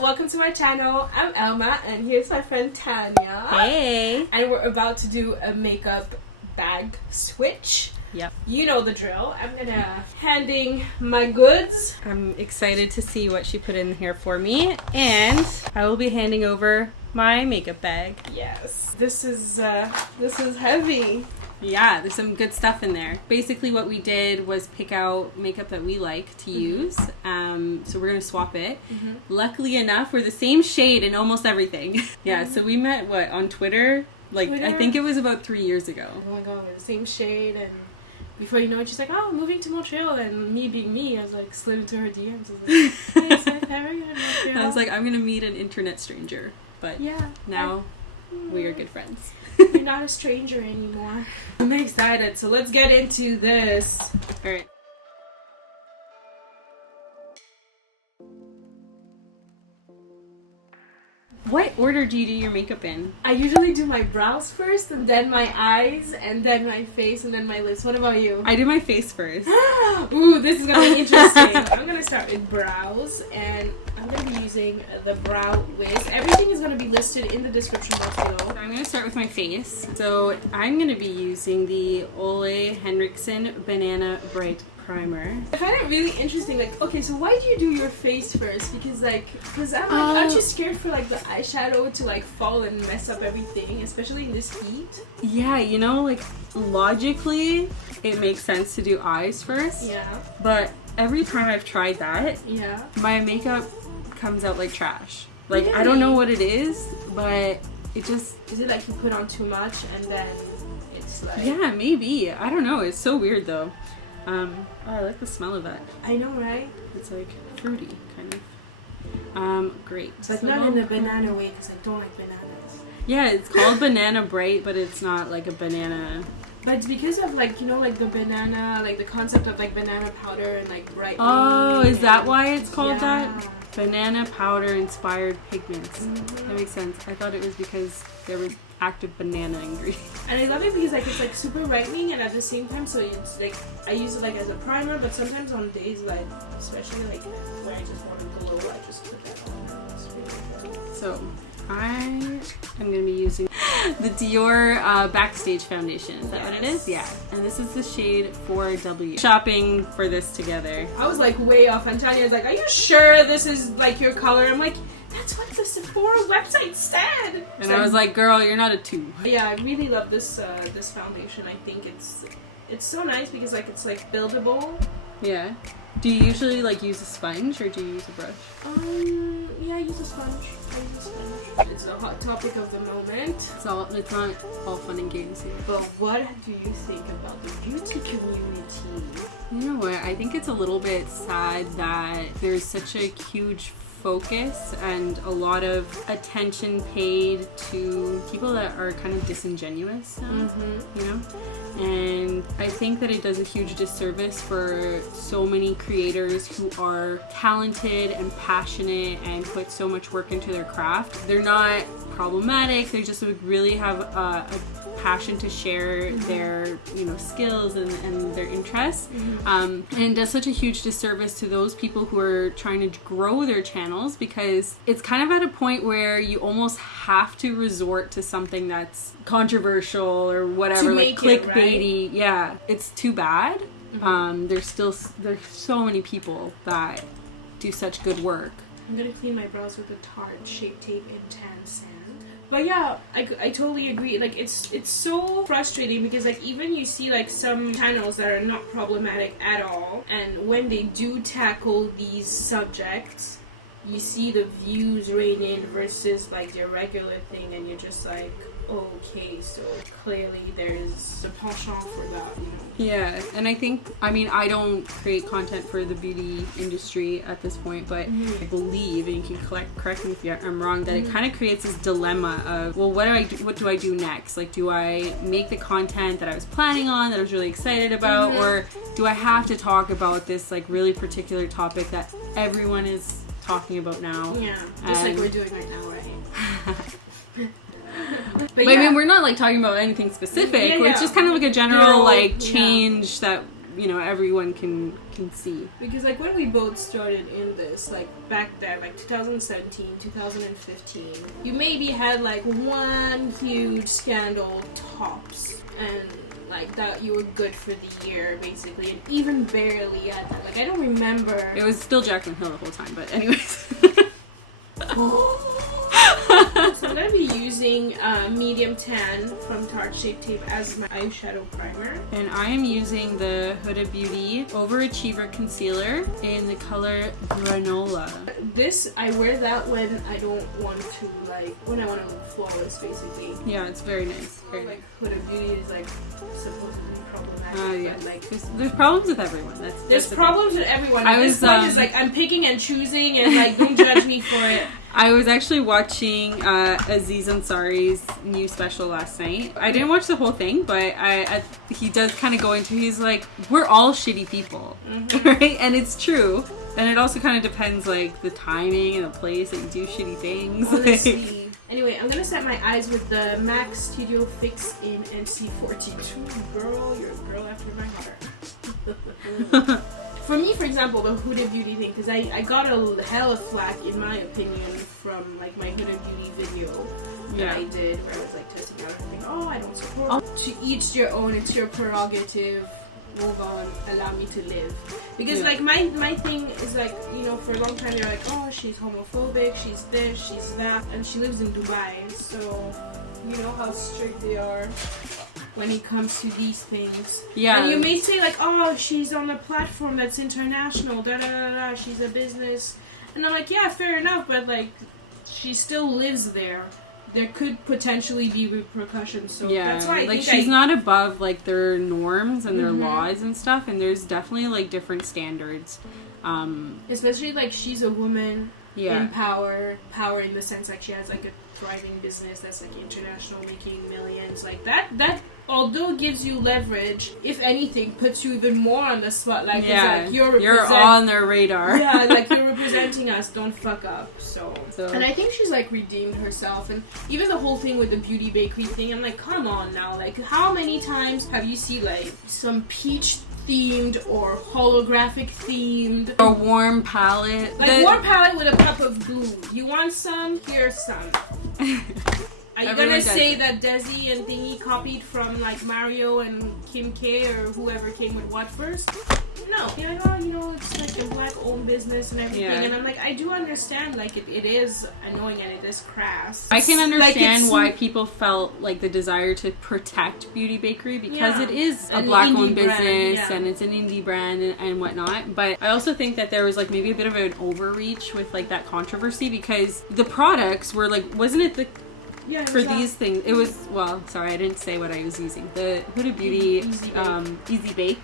welcome to my channel. I'm Elma and here's my friend Tanya. Hey! And we're about to do a makeup bag switch. Yep. You know the drill. I'm gonna handing my goods. I'm excited to see what she put in here for me, and I will be handing over my makeup bag. Yes. This is heavy. Yeah, there's some good stuff in there. Basically what we did was pick out makeup that we like to use. So we're gonna swap it. Luckily enough, we're the same shade in almost everything. Yeah, so we met, on Twitter? I think it was about 3 years ago. Oh my god, we're the same shade, and before you know it, she's like, oh, I'm moving to Montreal, and me being me, I was like, slid into her DMs. I was like, hey, Seth, how are you in Montreal? I was like, I'm gonna meet an internet stranger. But yeah, now we are good friends. You're not a stranger anymore. I'm excited, so let's get into this. Alright. What order do you do your makeup in? I usually do my brows first, and then my eyes, and then my face, and then my lips. What about you? I do my face first. Ooh, this is gonna be interesting. I'm gonna start with brows, and I'm gonna be using the Brow Wiz. Everything is gonna be listed in the description box below. I'm gonna start with my face. So I'm gonna be using the Ole Henriksen Banana Bright Primer. I find it really interesting, like, okay, so why do you do your face first? Because aren't you scared for like the eyeshadow to like fall and mess up everything, especially in this heat? Yeah, you know, like logically it makes sense to do eyes first. Yeah. But every time I've tried that, yeah, my makeup comes out like trash. Like, really? I don't know what it is, but it just... Is it like you put on too much and then it's like... Yeah, maybe. I don't know. It's so weird though. Oh, I like the smell of that. I know, right? It's like fruity, kind of. Great. But not in a banana way, because I don't like bananas. Yeah, it's called Banana Bright, but it's not like a banana. But it's because of like, you know, like the banana, like the concept of like banana powder and like bright. Oh, is that why it's called that? Banana powder inspired pigments. That makes sense. I thought it was because there were active banana ingredients. And I love it because like it's like super brightening, and at the same time, so it's like I use it like as a primer, but sometimes on days like, especially like where I just want to glow, I just put that on. It's really good. So I am going to be using the Dior Backstage Foundation. Is that what it is? Yeah. And this is the shade 4W. Shopping for this together. I was like way off, and Tanya was like, are you sure this is like your color? I'm like, that's what the Sephora website said. And I was like, girl, you're not a 2. Yeah, I really love this this foundation. I think it's so nice because like it's like buildable. Yeah. Do you usually like use a sponge or do you use a brush? Yeah, I use a sponge. It's a hot topic of the moment. It's not all fun and games here. But what do you think about the beauty community? You know what? I think it's a little bit sad that there's such a huge focus and a lot of attention paid to people that are kind of disingenuous now, you know? And I think that it does a huge disservice for so many creators who are talented and passionate and put so much work into their craft. They're not problematic, they just really have a passion to share their, you know, skills and their interests, and it does such a huge disservice to those people who are trying to grow their channels, because it's kind of at a point where you almost have to resort to something that's controversial or whatever, like clickbaity. Right? Yeah, it's too bad. There's so many people that do such good work. I'm gonna clean my brows with a Tarte Shape Tape in Tan Sand. But yeah, I totally agree. Like it's so frustrating because like even you see like some channels that are not problematic at all, and when they do tackle these subjects, you see the views rating versus like their regular thing, and you're just like, okay, so clearly there's a penchant for that, you know? Yeah, and I think, I mean, I don't create content for the beauty industry at this point, but I believe, and you can correct me if I'm wrong, that it kind of creates this dilemma of, well, what do I do next? Like, do I make the content that I was planning on, that I was really excited about, or do I have to talk about this like really particular topic that everyone is talking about now? Yeah, just like we're doing right now, right? But yeah. I mean, we're not like talking about anything specific. It's just kind of like a general like change that you know, everyone can see. Because like when we both started in this, like back then, like 2017, 2015, you maybe had like one huge scandal tops, and like that you were good for the year basically, and even barely at that. Like I don't remember. It was still Jaclyn Hill the whole time, but anyways. So I'm going to be using medium tan from Tarte Shape Tape as my eyeshadow primer. And I am using the Huda Beauty Overachiever Concealer in the color Granola. This, I wear that when I don't want to, like, when I want to look flawless, basically. Yeah, it's very nice. Very like, Huda Beauty is, like, supposedly problematic. Yeah. But, like, there's problems with everyone. There's problems with everyone. At this point, it's like, I'm picking and choosing, and, like, don't judge me for it. I was actually watching Aziz Ansari's new special last night. I didn't watch the whole thing, but he does kind of go into, he's like, we're all shitty people, right? And it's true. And it also kind of depends, like, the timing and the place that you do shitty things. Honestly. Anyway, I'm gonna set my eyes with the MAC Studio Fix in NC42. Girl, you're a girl after my heart. For me, for example, the Huda Beauty thing, because I got a hell of flack, in my opinion, from like my Huda Beauty video that I did, where I was like testing out everything. Oh, I don't support. To each your own. It's your prerogative. Move on. Allow me to live. Because like my thing is like, you know, for a long time they're like, oh, she's homophobic, she's this, she's that, and she lives in Dubai, so you know how strict they are when it comes to these things. Yeah. And you may say like, oh, she's on a platform that's international, da da da da, she's a business. And I'm like, yeah, fair enough, but like, she still lives there. There could potentially be repercussions, so that's why I think she's not above like their norms and their laws and stuff, and there's definitely like different standards. Especially like she's a woman in power in the sense like she has like a thriving business that's like international, making millions, like that although gives you leverage, if anything puts you even more on the spotlight, like you're on their radar. Yeah, like you're representing us, don't fuck up. So and I think she's like redeemed herself, and even the whole thing with the beauty bakery thing, I'm like, come on now, like how many times have you seen like some peach themed or holographic themed, a warm palette, like warm palette with a cup of glue. You want some? Here's some. Are you gonna say that Desi and Thingy copied from like Mario and Kim K or whoever came with what first? No. You're like, oh, you know, it's like a black owned business and everything. And I'm like, I do understand, like it is annoying and it is crass. I can understand why people felt like the desire to protect Beauty Bakery, because it is a black owned business and it's an indie brand and whatnot. But I also think that there was like maybe a bit of an overreach with like that controversy, because the products were like, wasn't it the for these things, it was, well, sorry, I didn't say what I was using. The Huda Beauty Easy Bake.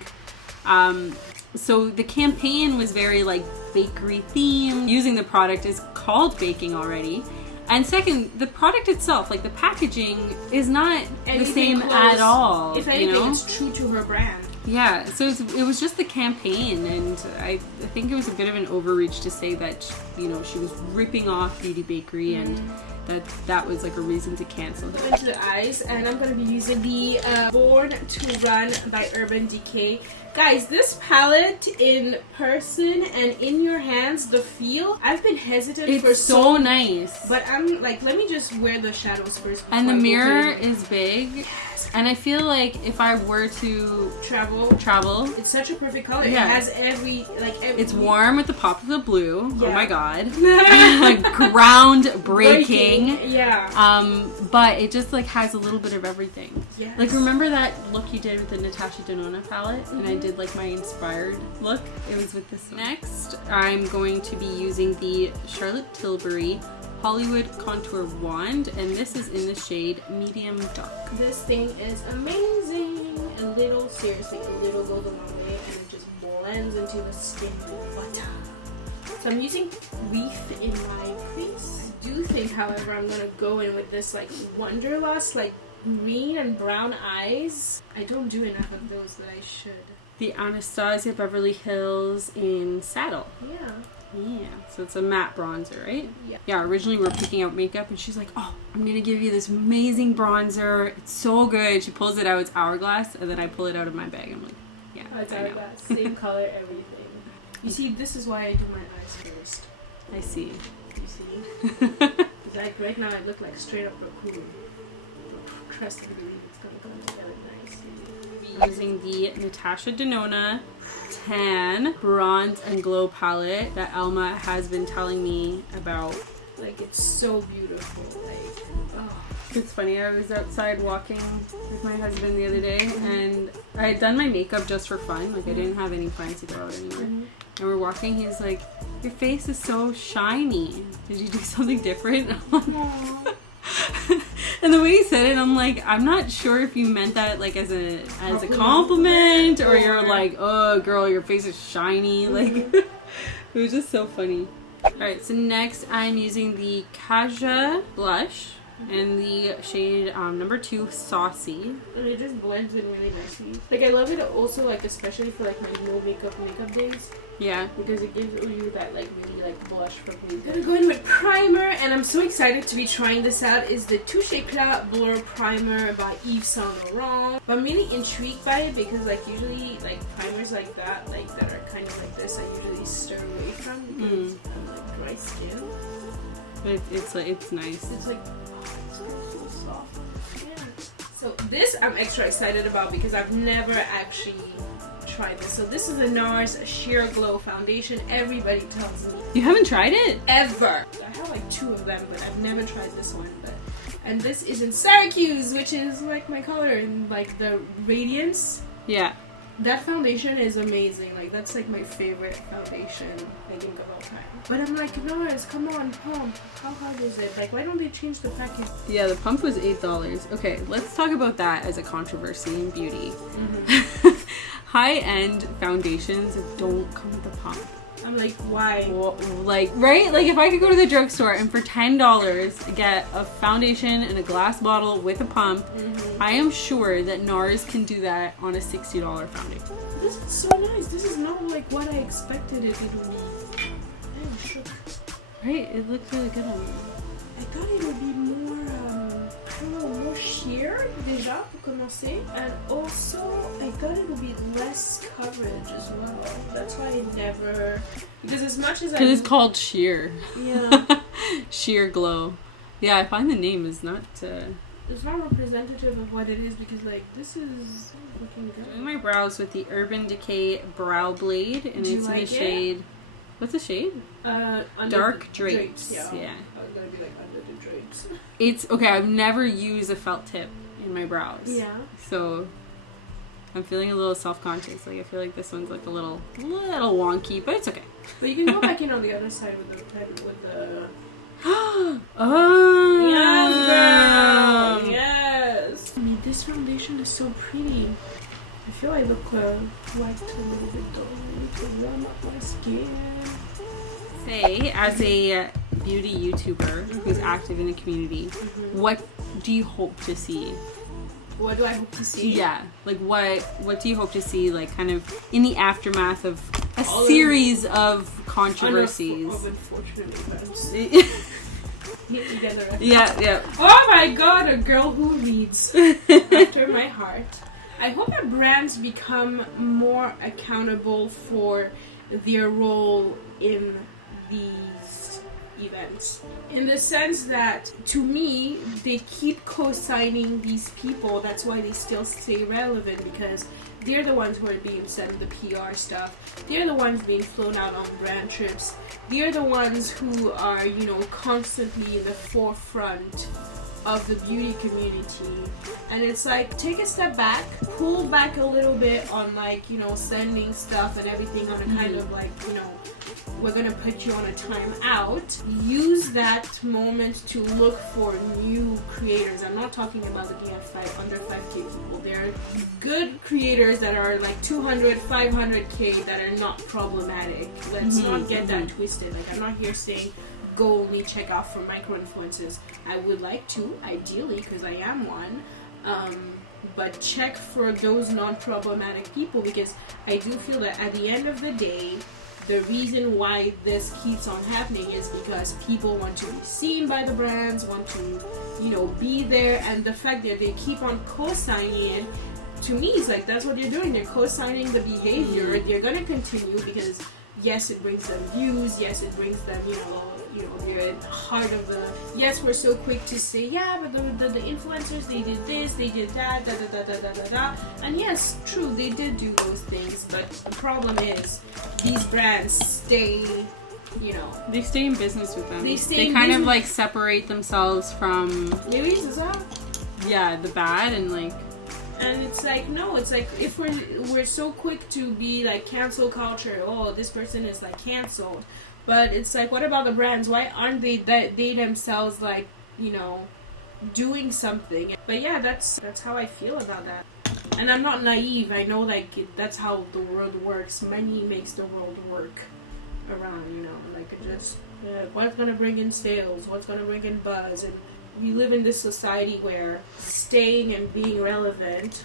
So the campaign was very like bakery themed. Using the product is called baking already. And second, the product itself, like the packaging, is not the same at all. If anything, it's true to her brand. Yeah, so it was just the campaign, and I think it was a bit of an overreach to say that, you know, she was ripping off Beauty Bakery and that was like a reason to cancel it. Into the eyes, and I'm going to be using the Born to Run by Urban Decay. Guys, this palette in person and in your hands, the feel, I've been hesitant for so nice. But I'm like, let me just wear the shadows first. And the mirror is big. Yes. And I feel like if I were to travel, it's such a perfect color. Yeah. It has every it's warm with the pop of the blue. Yeah. Oh my god. Like groundbreaking. Yeah. But it just like has a little bit of everything. Yes. Like, remember that look you did with the Natasha Denona palette? And I did like my inspired look. It was with this. Next, I'm going to be using the Charlotte Tilbury Hollywood Contour Wand, and this is in the shade Medium Dark. This thing is amazing. Seriously, a little goes a long way, and it just blends into the skin with butter. So I'm using Reef in my crease. I do think, however, I'm gonna go in with this like Wonderlust, like green and brown eyes. I don't do enough of those that I should. The Anastasia Beverly Hills in Saddle. Yeah. Yeah, so it's a matte bronzer, right? Yeah. Yeah, originally we were picking out makeup and she's like, oh, I'm gonna give you this amazing bronzer. It's so good. She pulls it out, it's Hourglass, and then I pull it out of my bag. I'm like, yeah, I got that same color, everything. You see, this is why I do my eyes first. I see. You see? Because like right now I look like straight up raccoon. Trust and believe it's gonna come together nicely. I'll be using the Natasha Denona Tan Bronze and Glow palette that Elma has been telling me about. Like, it's so beautiful. Like, oh. It's funny, I was outside walking with my husband the other day, and I had done my makeup just for fun. Like, I didn't have any plans to go out anywhere. And we're walking, he's like, your face is so shiny. Did you do something different? And the way he said it, I'm like, I'm not sure if you meant that like as a compliment, or you're like, oh girl, your face is shiny. Like, it was just so funny. Alright, so next I'm using the Kaja blush in the shade number 2 Saucy. And it just blends in really nicely. Like, I love it also, like, especially for like my no makeup days. Yeah. Because it gives you that like really like blush from me. I'm gonna go in with primer, and I'm so excited to be trying this out. Is the Touche Éclat Blur Primer by Yves Saint Laurent. But I'm really intrigued by it because like usually like primers like that are kind of like this, I usually stir away from because I'm like dry skin. But it's nice. It's like, oh, it's so soft. Yeah. So this I'm extra excited about because I've never actually tried this. So this is the NARS Sheer Glow Foundation. Everybody tells me. You haven't tried it? Ever. I have like 2 of them, but I've never tried this one. And this is in Syracuse, which is like my color, in like the Radiance. Yeah. That foundation is amazing. Like, that's like my favorite foundation, I think, of all time. But I'm like, NARS, come on, pump. How hard is it? Like, why don't they change the package? Yeah, the pump was $8. Okay, let's talk about that as a controversy in beauty. High-end foundations don't come with a pump. I'm like, why? Well, like, right? Like, if I could go to the drugstore and for $10 get a foundation in a glass bottle with a pump, I am sure that NARS can do that on a $60 foundation. This is so nice. This is not like what I expected it to be. I'm shook. Right? It looks really good on you. I thought it would be more, I don't know, more sheer, déjà, pour commencer. And also, I thought it would be less coverage as well. That's why I never, because as much as Because it's called sheer. Yeah. Sheer Glow. Yeah, I find the name is not, it's not representative of what it is, because like, this is looking good. I'm doing my brows with the Urban Decay Brow Blade, and it's in the shade, what's the shade? Dark Drapes. Yeah. Yeah. I'm gonna be like under the drapes. It's okay. I've never used a felt tip in my brows. Yeah. So I'm feeling a little self-conscious. Like, I feel like this one's like a little wonky, but it's okay. But you can go back in on the other side with the. Oh. Yes, girl. Yes. I mean, this foundation is so pretty. I feel I look like a little bit dull. I need to warm up my skin. Say, as a beauty YouTuber who's active in the community, what do you hope to see? What do I hope to see? Yeah, like what do you hope to see, like, kind of in the aftermath of a series of controversies? Of unfortunate events. Get together. Yeah. Oh my god, a girl who reads after my heart. I hope that brands become more accountable for their role in these events. In the sense that, to me, they keep co-signing these people. That's why they still stay relevant, because they're the ones who are being sent the PR stuff. They're the ones being flown out on brand trips. They're the ones who are, you know, constantly in the forefront of the beauty community. And it's like, take a step back, pull back a little bit on, like, you know, sending stuff and everything on a kind of like, you know, we're gonna put you on a time out. Use that moment to look for new creators. I'm not talking about looking at under 5K people. There are good creators that are like 200, 500K that are not problematic. Let's not get that twisted. Like, I'm not here saying go only check out for micro-influencers. I would like to, ideally, because I am one. But check for those non-problematic people, because I do feel that at the end of the day, the reason why this keeps on happening is because people want to be seen by the brands, want to, you know, be there, and the fact that they keep on co-signing it to me, it's like that's what you're doing. They're co-signing the behavior. They're gonna continue because yes, it brings them views. Yes, it brings them, they're at the heart of the. Yes, we're so quick to say, yeah, but the influencers, they did this, they did that, da da da da da da da. And yes, true, they did do those things. But the problem is, these brands stay. They stay in business with them. They kind of like separate themselves from. Maybe is that? Yeah, the bad and like. And it's like, no, it's like if we're so quick to be like cancel culture. Oh, this person is like canceled. But it's like, what about the brands? Why aren't they themselves like, doing something? But yeah, that's how I feel about that. And I'm not naive. I know like that's how the world works. Money makes the world work around, like it just what's gonna bring in sales, what's gonna bring in buzz, and we live in this society where staying and being relevant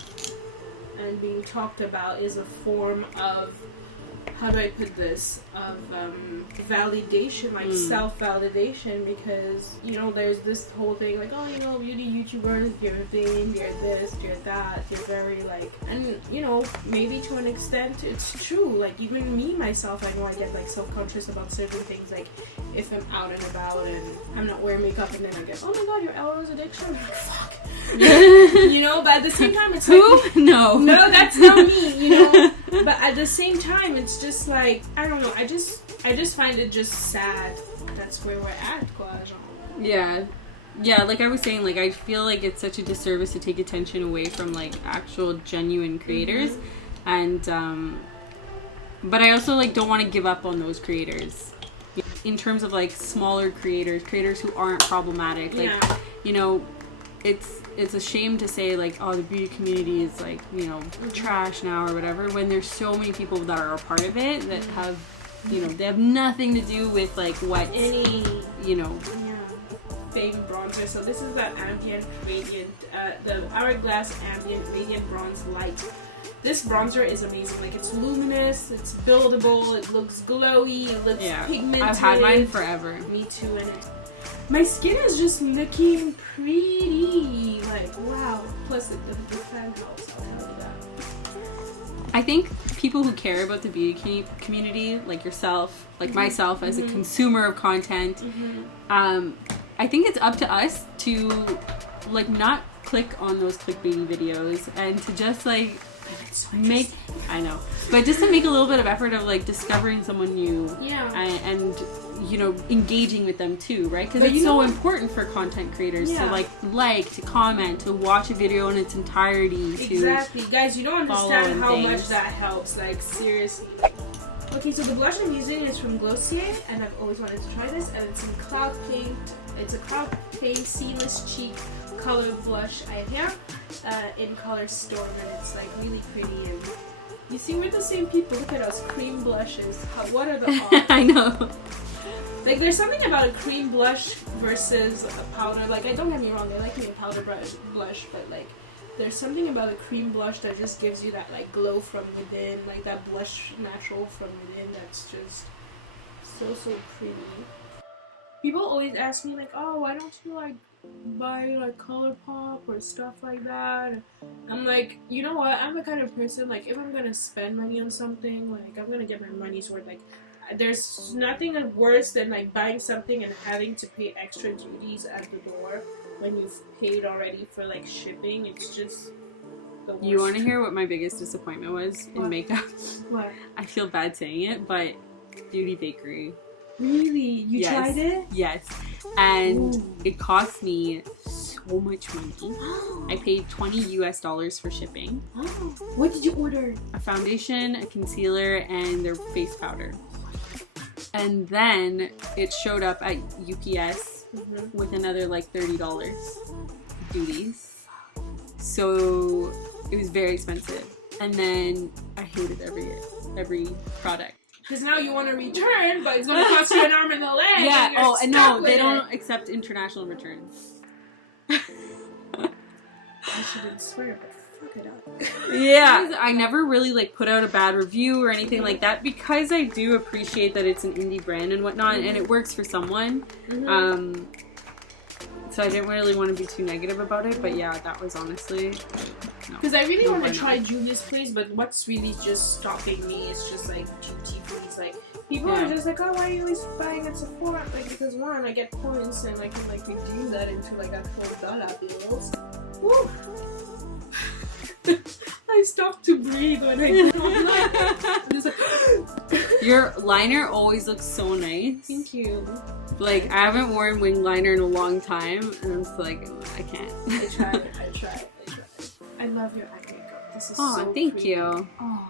and being talked about is a form of, how do I put this, of validation, like self-validation, because, there's this whole thing, like, oh, beauty YouTubers, you're vain, you're this, you're that, you're very, like, and, maybe to an extent, it's true, like, even me, myself, I know I get, like, self-conscious about certain things, like, if I'm out and about and I'm not wearing makeup and then I get, oh my god, your Elma's addiction, I'm like, fuck. But at the same time, it's like... No, that's not me, But at the same time, it's just like, I don't know, I just find it just sad. That's where we're at, quoi, genre. Yeah, like I was saying, like I feel like it's such a disservice to take attention away from like actual genuine creators. And but I also like don't want to give up on those creators. In terms of like smaller creators who aren't problematic, like it's a shame to say like, oh, the beauty community is like, trash now or whatever, when there's so many people that are a part of it that have, they have nothing to do with like what any, baby bronzer. So this is the Ambient Radiant, the Hourglass Ambient Radiant Bronze Light. This bronzer is amazing. Like, it's luminous, it's buildable, it looks glowy, it looks pigmented. I've had mine forever. Me too, and my skin is just looking pretty. Like, wow. Plus, the fan helps. I'll tell you that. I think people who care about the beauty community, like yourself, like myself as a consumer of content, I think it's up to us to, like, not click on those clickbaity videos and to just, like, I know, but just to make a little bit of effort of like discovering someone new, and engaging with them too, right? Because it's so important for content creators to to comment, to watch a video in its entirety. Exactly, guys, you don't understand how much that helps. Like, seriously. Okay, so the blush I'm using is from Glossier, and I've always wanted to try this, and it's in Cloud Paint. It's a Cloud Paint Seamless Cheek color blush I have in color Storm, and it's like really pretty. And you see, we're the same people. Look at us, cream blushes. What are the odds? I know. Like, there's something about a cream blush versus a powder. Like, I don't get me wrong, I like me a powder blush, but like, there's something about a cream blush that just gives you that like glow from within, like that blush natural from within. That's just so pretty. People always ask me like, oh, why don't you like buy like ColourPop or stuff like that? I'm like, you know what, I'm the kind of person, like, if I'm gonna spend money on something, like, I'm gonna get my money's worth. Like, there's nothing worse than like buying something and having to pay extra duties at the door when you've paid already for like shipping. It's just the worst. You want to hear what my biggest disappointment was in makeup? What? I feel bad saying it, but Beauty Bakery. Really? You tried it? Yes. And it cost me so much money. I paid $20 for shipping. What did you order? A foundation, a concealer, and their face powder. And then it showed up at UPS with another like $30 duties. So it was very expensive. And then I hated every product. Because now you want to return, but it's going to cost you an arm and a leg. Yeah, and no, they don't accept international returns. I shouldn't swear, but fuck it up. Yeah, I never really like put out a bad review or anything like that because I do appreciate that it's an indie brand and whatnot, and it works for someone. So I didn't really want to be too negative about it, but yeah, that was honestly, no. Because I really No want to bueno. try Julia's Place, but what's really just stopping me is just like duty free. Like people are just like, oh, why are you always buying at Sephora? Like because one, I get points and I can like redeem that into like actual dollar bills. Woo! I stopped to breathe when I I'm just like, Your liner always looks so nice. thank you. Like, I haven't worn wing liner in a long time, and I'm just like, I can't. I tried. I love your eye makeup. This is Oh, so thank pretty. you. Oh,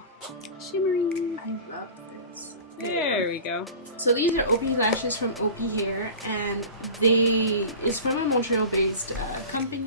Shimmery. I love this. There we go. So these are OP lashes from OP Hair, and it's from a Montreal-based company.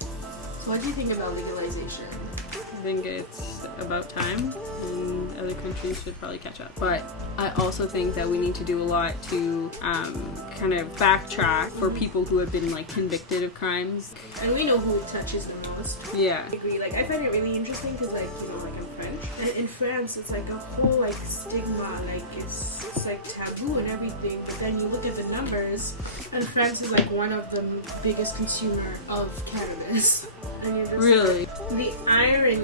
So what do you think about legalization? I think it's about time, and other countries should probably catch up. But I also think that we need to do a lot to kind of backtrack for people who have been like convicted of crimes. And we know who it touches the most. Yeah. I agree. Like I find it really interesting because, like, you know, like I'm French, and in France it's like a whole like stigma, like it's like taboo and everything. But then you look at the numbers, and France is like one of the biggest consumer of cannabis. And you're just Really? like, the irony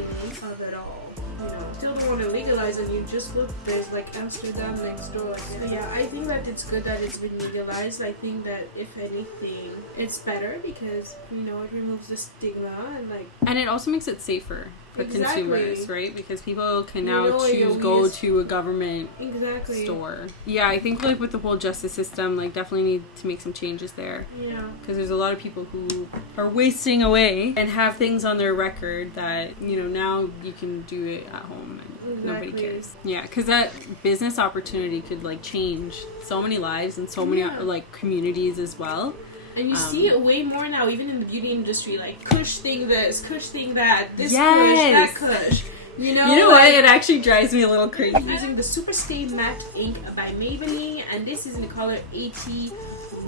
of it all. You know, still don't want to legalize, and you just look, there's like Amsterdam next door. So yeah, I think that it's good that it's been legalized. I think that if anything, it's better because, you know, it removes the stigma and like. And it also makes it safer for Exactly. consumers, right? Because people can You now know what your choose weed go is- to a government Exactly. store. Yeah, I think like with the whole justice system, like definitely need to make some changes there. Yeah. Because there's a lot of people who are wasting away and have things on their record that, you know, now you can do it at home and nobody Exactly. cares. Yeah, because that business opportunity could like change so many lives and so many Yeah. like communities as well. And you see it way more now, even in the beauty industry, like Kush thing this, Kush thing that, this Yes. Kush, that Kush. You know You know like, what? It actually drives me a little crazy. I'm using the Super Stay Matte Ink by Maybelline, and this is in the color 80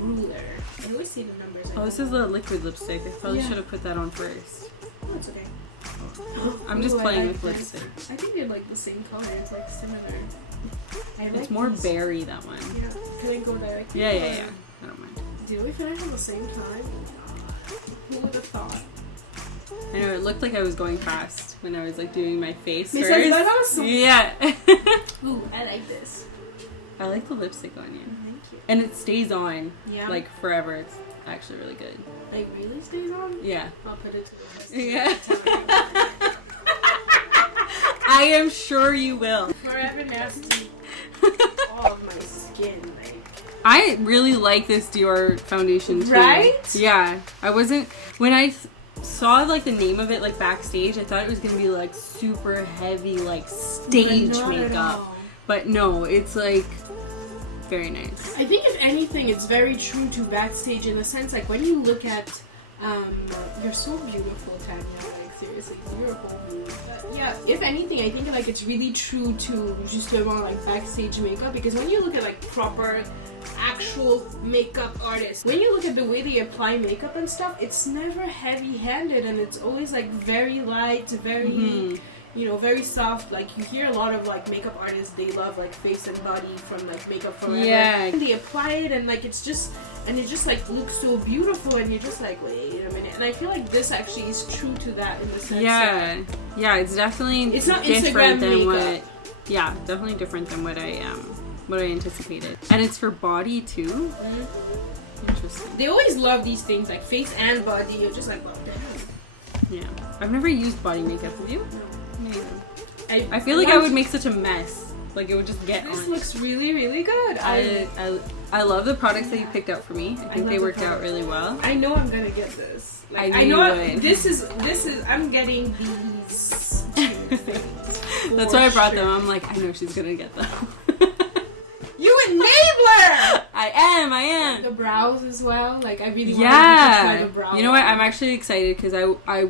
Ruler. I always see the numbers. Oh, this is a liquid lipstick. I probably Yeah. should have put that on first. Oh, it's okay. I'm just Ooh, I playing like with that. lipstick. I think they're like the same color. It's like similar. I It's like more these. berry, that one. Yeah. Can I go directly? Yeah, yeah, or- yeah. I don't mind. Did we finish at the same time? Who would have thought? I know, it looked like I was going fast when I was like doing my face Miss first. Alvaro? Yeah. Ooh, I like this. I like the lipstick on you. Thank you. And it stays on Yeah. like forever. It's actually really good. Like really stays on? Yeah. I'll put it to the test. Yeah. I am sure you will. Forever nasty. All of my skin, like. I really like this Dior foundation too. Right? Yeah. I wasn't when I saw like the name of it like backstage, I thought it was gonna be like super heavy like stage But not at makeup. all. But no, it's like very nice. I think if anything, it's very true to backstage in the sense like when you look at, you're so beautiful, Tanya. Like seriously, you're a whole mood. But yeah, if anything, I think like it's really true to justement like backstage makeup because when you look at like proper actual makeup artists, when you look at the way they apply makeup and stuff, it's never heavy-handed and it's always like very light, very. You know, very soft. Like you hear a lot of like makeup artists, they love like face and body from like Makeup Forever. Yeah. And they apply it and like it just like looks so beautiful and you're just like, wait a minute. And I feel like this actually is true to that in the sense that Yeah. Yeah, it's definitely it's not different Instagram than makeup. what definitely different than what I anticipated. And it's for body too? Interesting. They always love these things like face and body. You're just like, what the hell? Yeah. I've never used body makeup, have you? No. Me neither. I feel like I would make such a mess. Like it would just get This on. looks really, really good. I love the products that you picked out for me. I think love they the worked out products. really well. I know I'm gonna get this. Like, I knew know you would. this is I'm getting these two things. That's for why I brought sure. them. I'm like, I know she's gonna get them. You enabler! I am. The brows as well. Like I really want to Yeah. try the brow. You know what? I'm actually excited because I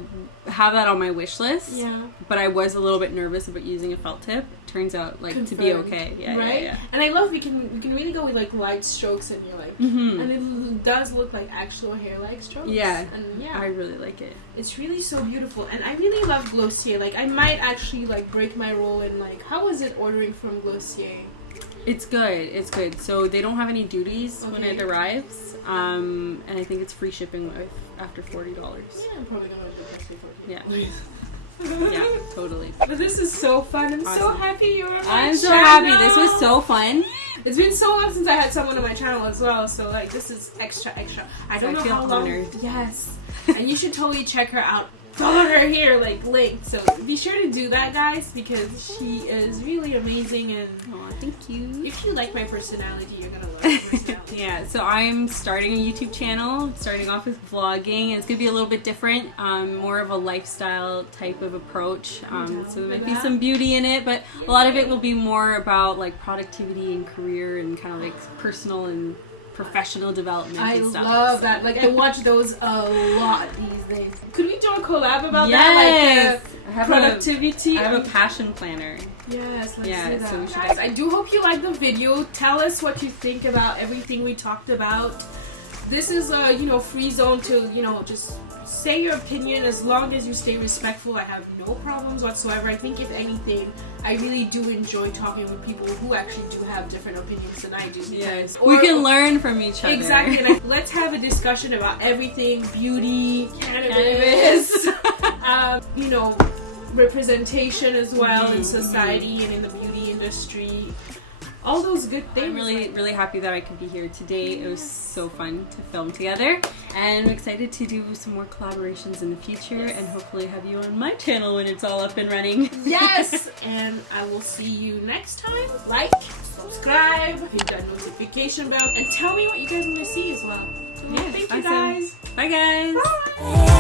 have that on my wish list. Yeah. But I was a little bit nervous about using a felt tip. Turns out like to be Confirmed. okay. Yeah, right? yeah, And I love we can really go with like light strokes and you're like yeah. Mhm. and it does look like actual hair like strokes. Yeah. And yeah. I really like it. It's really so beautiful. And I really love Glossier. Like I might actually like break my rule and like how is it ordering from Glossier? It's good. It's good. So they don't have any duties when Okay. it arrives. And I think it's free shipping after $40. Yeah, I'm probably gonna do Glossier for you. Yeah. Yeah, totally. But this is so fun. I'm so Awesome. happy you're on my I'm so channel. happy. This was so fun. It's been so long since I had someone on my channel as well, so like this is extra. I don't know feel how long. honored. Yes, and you should totally check her out. Follow her here, like linked. So be sure to do that, guys, because she is really amazing. And Aw, thank you. if you like my personality, you're gonna love my personality. Yeah, so I'm starting a YouTube channel, starting off with vlogging, and it's gonna be a little bit different, more of a lifestyle type of approach. So there might be some beauty in it, but a lot of it will be more about like productivity and career and kind of like personal and professional development I and stuff. love that. Like I watch those a lot these days. Could we do a collab about Yes! that? I have Productivity. I have a passion planner. Yes, let's Yeah, do that. so we should Guys, I do hope you like the video. Tell us what you think about everything we talked about. This is a free zone to just say your opinion as long as you stay respectful. I have no problems whatsoever. I think if anything, I really do enjoy talking with people who actually do have different opinions than I do. Yes, we can learn from each other. Exactly. And let's have a discussion about everything: beauty, cannabis, representation as well in society and in the beauty industry. All those good things. I'm really, really happy that I could be here today. It was so fun to film together, and I'm excited to do some more collaborations in the future, and hopefully have you on my channel when it's all up and running. Yes! And I will see you next time. Like, subscribe, hit that notification bell, and tell me what you guys want to see as well. So, Yeah, thank you awesome. guys. Bye guys. Bye.